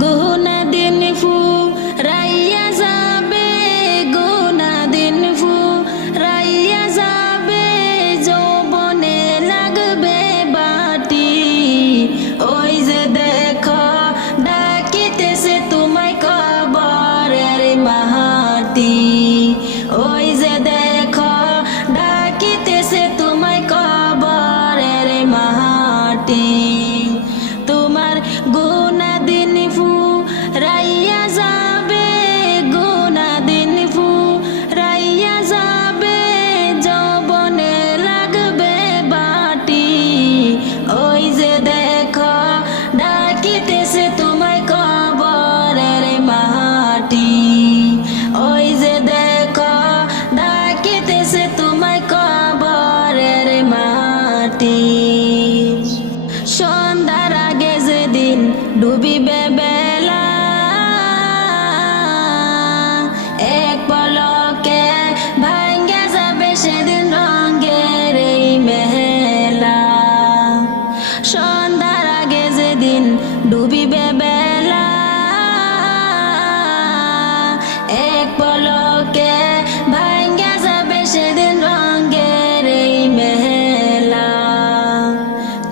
গুনা দিন ফুরাইয়া যাবে, গুনা দিন ফুরাইয়া যাবে, যৌবনে লাগবে বাটি। ওই যে দেখো ডাকিতেছে তোমায় কবরের মাটি। ওই যে দেখো ডাকিতেছে তোমায় কবরের মাটি। তোমার গুনা দিন ফুরাইয়া যাবে, গুনা দিন ফুরাইয়া যাবে, যৌবনে লাগবে বাটি। ওই যে দেখো ডাকিতেছে তোমায় কবরের মাটি। ওই যে দেখো ডাকিতেছে তোমায় কবরের মাটি। সন্ধ্যার আগে যেদিন ডুবিবে বেলা, এক পলকে ভাঙ্গা যাবে সেদিন রঙের এই মেলা। সন্ধ্যার আগে যেদিন ডুবিবে বেলা, এক পলকে ভাঙ্গা যাবে সেদিন রঙের এই মেলা।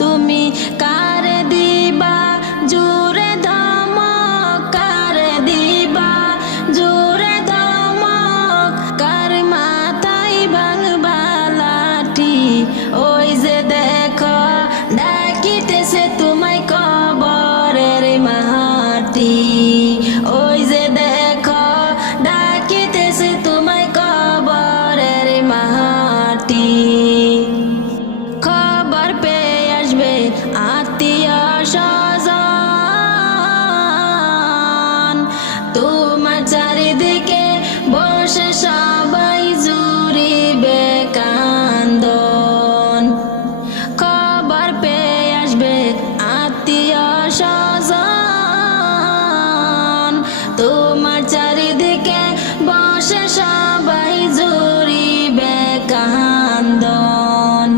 তুমি কারে দিবা জোরে ধমক, কারে দিবা জোরে ধমক, কার মাথায় ভাঙবা লাঠি। ওই যে দেখো ডাকিতেছে তোমায় কবরের মাটি। ওই যে দেখো ডাকিতেছে তোমায় কবরের মাটি। খবর পেয়ে আসবে আত্মীয় স্বজন, তোমার চারিদিকে বসে সবাই জুড়িবে কান্দন। খবর পেয়ে আসবে আত্মীয় স্বজন, তোমার চারিদিকে বসে সবাই জুড়িবে কান্দন।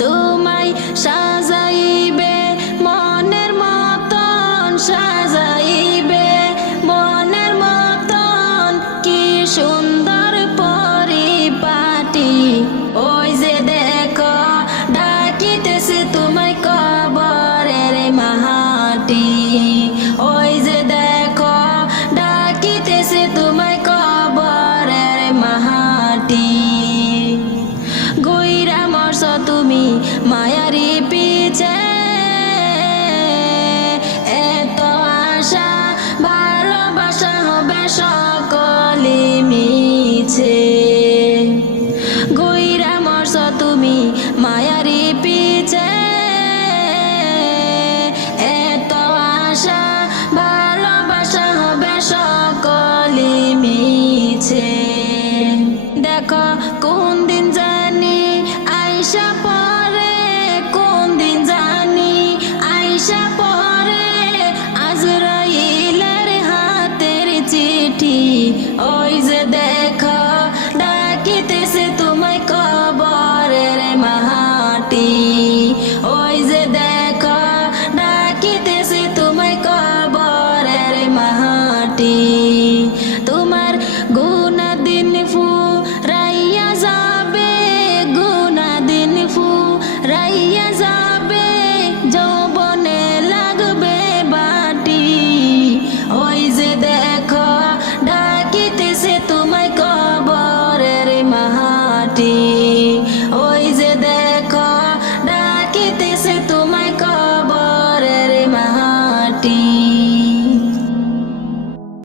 তোমায় সাজাইবে মনের মতন, সাজা